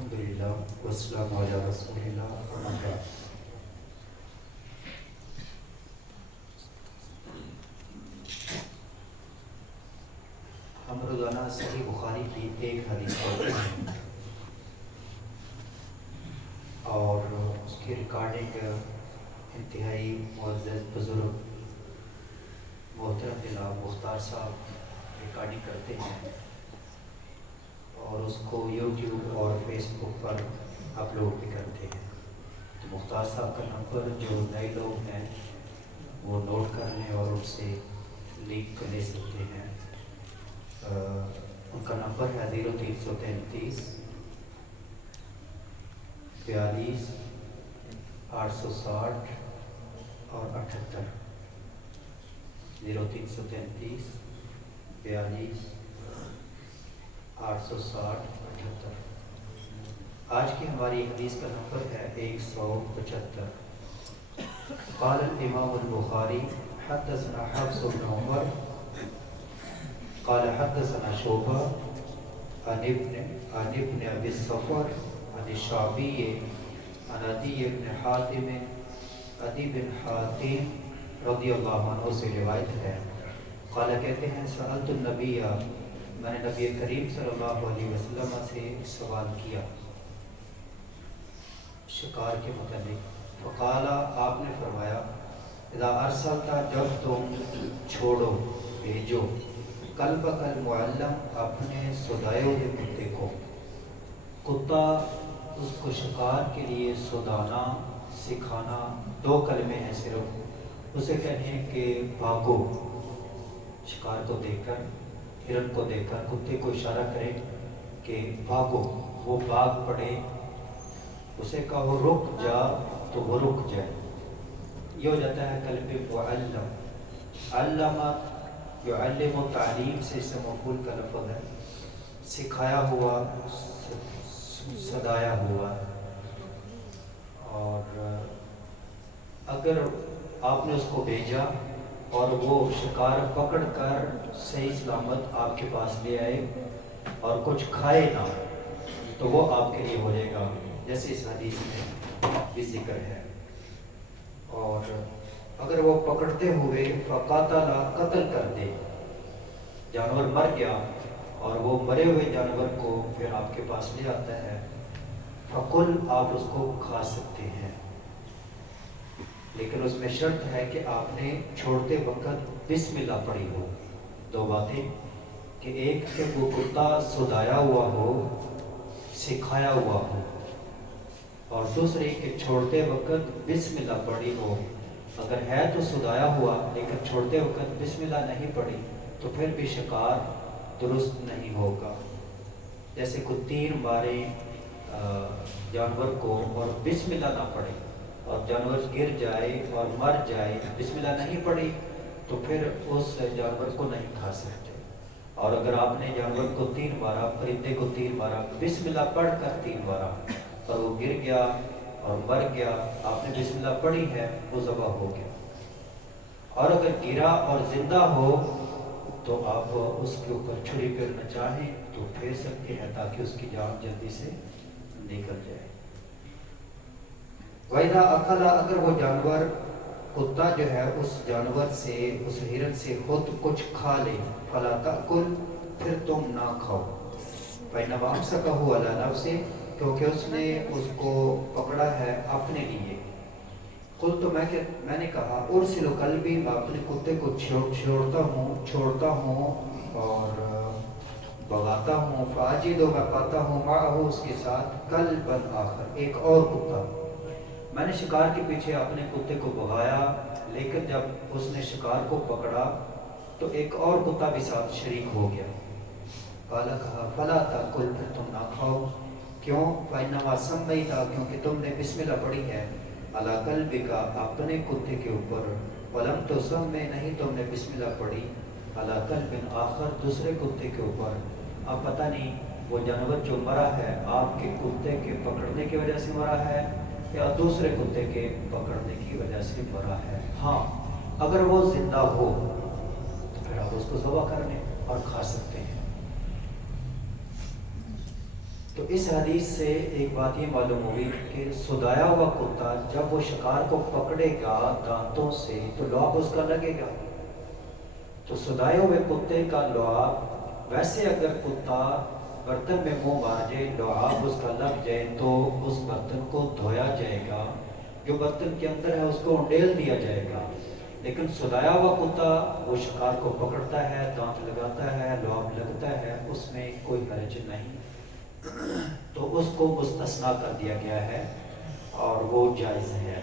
الحمدللہ والسلام علی رسول اللہ اما بعد۔ ہم روزانہ صحیح بخاری کی ایک حدیث پڑھتے ہیں اور اس کی ریکارڈنگ انتہائی معزز بزرگ محترم جناب مختار صاحب ریکارڈنگ کرتے ہیں اور اس کو یوٹیوب اور فیس بک پر اپلوڈ بھی کرتے ہیں۔ تو مختار صاحب کا نمبر جو نئے لوگ ہیں وہ نوٹ کر لیں اور ان سے لنک لے سکتے ہیں۔ ان کا نمبر ہے 0333 42 860 اور 78 0333 42 860 78۔ آج کی ہماری حدیث کا نمبر ہے 175۔ قال الامام البخاری حدثنا حفص بن عمر قال حدثنا شعبہ عن ابن ابی الصفر عن الشعبی عن عدی بن حاتم رضی اللہ عنہ سے روایت ہے، قال کہتے ہیں سألت النبی، میں نے نبی کریم صلی اللہ علیہ وسلم سے سوال کیا شکار کے متعلق، فقال آپ نے فرمایا اذا ارسلتا، جب تم چھوڑو بھیجو، کلب کل معلم، اپنے سدائے ہوئے کتے کو، کتا اس کو شکار کے لیے سدانا سکھانا، دو کلمے ہیں صرف، اسے کہتے ہیں کہ بھاگو، شکار کو دیکھ کر ہرن کو دیکھ کر کتے کو اشارہ کرے کہ بھاگو، وہ بھاگ پڑے، اسے کہو رک جا تو وہ رک جائے، یہ ہو جاتا ہے کلب معلم۔ علم یعلم، تعلیم سے اس سے مفعول کا لفظ ہے، سکھایا ہوا، صدایا ہوا۔ اور اگر آپ نے اس کو بھیجا اور وہ شکار پکڑ کر صحیح سلامت آپ کے پاس لے آئے اور کچھ کھائے نہ، تو وہ آپ کے لیے ہو جائے گا، جیسے اس حدیث میں بھی ذکر ہے۔ اور اگر وہ پکڑتے ہوئے فقاتل، قتل کر دے، جانور مر گیا اور وہ مرے ہوئے جانور کو پھر آپ کے پاس لے آتا ہے، فقل، آپ اس کو کھا سکتے ہیں، لیکن اس میں شرط ہے کہ آپ نے چھوڑتے وقت بسم اللہ پڑھی ہو۔ دو باتیں، کہ ایک کہ وہ کتا سدایا ہوا ہو، سکھایا ہوا ہو، اور دوسری کہ چھوڑتے وقت بسم اللہ پڑھی ہو۔ اگر ہے تو سدایا ہوا لیکن چھوڑتے وقت بسم اللہ نہیں پڑھی تو پھر بھی شکار درست نہیں ہوگا۔ جیسے کوئی تیر مارے جانور کو اور بسم اللہ نہ پڑھے اور جانور گر جائے اور مر جائے، بسم اللہ نہیں پڑھی، تو پھر اس جانور کو نہیں کھا سکتے۔ اور اگر آپ نے جانور کو تیر مارا، پرندے کو تیر مارا، بسم اللہ پڑھ کر تیر مارا اور وہ گر گیا اور مر گیا، آپ نے بسم اللہ پڑھی ہے، وہ ذبح ہو گیا۔ اور اگر گرا اور زندہ ہو تو آپ اس کے اوپر چھری پھیرنا چاہیں تو پھیر سکتے ہیں تاکہ اس کی جان جلدی سے نکل جائے۔ وَإِذَا أَكَلَ، اگر وہ جانور کتا جو ہے اس جانور سے، اس ہرن سے خود کچھ کھا لے، فَلَا تَأْكُلْ، پھر تم نہ کھاؤ، فَإِنَّمَا أَمْسَكَهُ عَلَى نَفْسِهِ، کیونکہ اس نے اس کو پکڑا ہے اپنے لیے۔ قلت، میں نے کہا، ارسل قلبی، میں اپنے کتے کو چھوڑتا ہوں اور بھگاتا ہوں، فاجد، میں پاتا ہوں، معه، اس کے ساتھ، کلبا آخر، ایک اور کتا۔ میں نے شکار کے پیچھے اپنے کتے کو بھگایا، لیکن جب اس نے شکار کو پکڑا تو ایک اور کتا بھی ساتھ شریک ہو گیا۔ قالا، کہا، فلا تاکل، پھر تم نہ کھاؤ، کیوں؟ فإنما سمیت، کیونکہ تم نے بسم اللہ پڑھی ہے، علی قلبک، اپنے کتے کے اوپر، ولم تسمی، نہیں تم نے بسم اللہ پڑھی، علی قلب آخر، دوسرے کتے کے اوپر۔ اب پتہ نہیں وہ جانور جو مرا ہے آپ کے کتے کے پکڑنے کی وجہ سے مرا ہے یا دوسرے کتے کے پکڑنے کی وجہ سے مرا ہے۔ ہاں، اگر وہ زندہ ہو تو پھر آپ اس کو ذبح کر لیں اور کھا سکتے ہیں۔ تو اس حدیث سے ایک بات یہ معلوم ہوئی کہ سدایا ہوا کتا جب وہ شکار کو پکڑے گا دانتوں سے تو لعاب اس کا لگے گا. تو سدائے ہوئے کتے کا لعاب، ویسے اگر کتا برتن میں منہ مار جائے لعاب اس کا لگ جائے تو اس برتن کو دھویا جائے گا، جو برتن کے اندر ہے اس کو انڈیل دیا جائے گا. لیکن سدایا ہوا کتا وہ شکار کو پکڑتا ہے، دانت لگاتا ہے، لعاب لگتا ہے، اس میں کوئی حرج نہیں، تو اس کو مستثنا کر دیا گیا ہے اور وہ جائز ہے.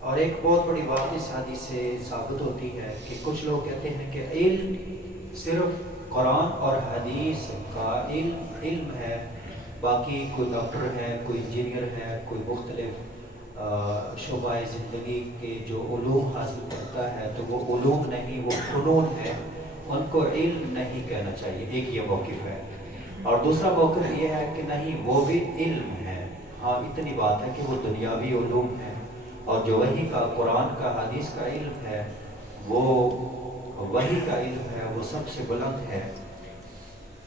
اور ایک بہت بڑی بات اس حدیث سے ثابت ہوتی ہے کہ کچھ لوگ کہتے ہیں کہ علم صرف قرآن اور حدیث کا علم ہے، باقی کوئی ڈاکٹر ہے، کوئی انجینئر ہے، کوئی مختلف شعبہ زندگی کے جو علوم حاصل کرتا ہے تو وہ علوم نہیں، وہ فنون ہے، ان کو علم نہیں کہنا چاہیے. ایک یہ موقف ہے. اور دوسرا موقف یہ ہے کہ نہیں، وہ بھی علم ہے، ہاں اتنی بات ہے کہ وہ دنیاوی علوم ہے، اور جو وحی کا، قرآن کا، حدیث کا علم ہے وہ وحی کا علم ہے، وہ سب سے بلند ہے.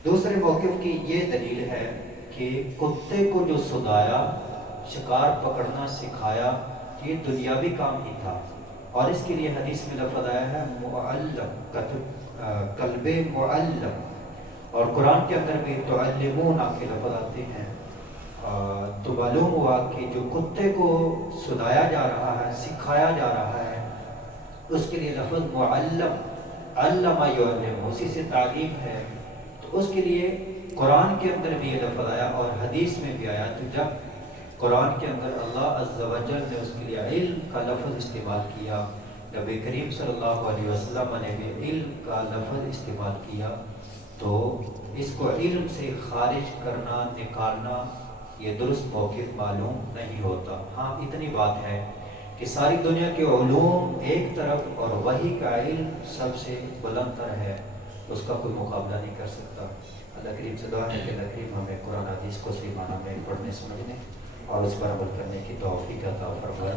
دوسرے موقف کی یہ دلیل ہے کہ کتے کو جو سدایا، شکار پکڑنا سکھایا، یہ دنیاوی کام ہی تھا، اور اس کے لیے حدیث میں لفظ آیا ہے معلم، کلب معلم، اور قرآن کے اندر بھی تعلمون کے لفظ آتے ہیں. تو معلوم ہوا کہ جو کتے کو سدایا جا رہا ہے، سکھایا جا رہا ہے، اس کے لیے لفظ معلم، علم یعلم، اسی سے تعلیم ہے. تو اس کے لیے قرآن کے اندر بھی یہ لفظ آیا اور حدیث میں بھی آیا. تو جب قرآن کے اندر اللہ عز و جل نے اس کے لیے علم کا لفظ استعمال کیا، نبی کریم صلی اللہ علیہ وسلم نے بھی علم کا لفظ استعمال کیا، تو اس کو علم سے خارج کرنا، نکالنا، یہ درست موقف معلوم نہیں ہوتا. ہاں اتنی بات ہے کہ ساری دنیا کے علوم ایک طرف اور وحی کا علم سب سے بلند تر ہے، اس کا کوئی مقابلہ نہیں کر سکتا. اللہ کریم سے دعا ہے کہ اللہ کریم ہمیں قرآن حدیث کو صحیح معنی میں پڑھنے سمجھنے اور اس پر عمل کرنے کی توفیق عطا فرمائے.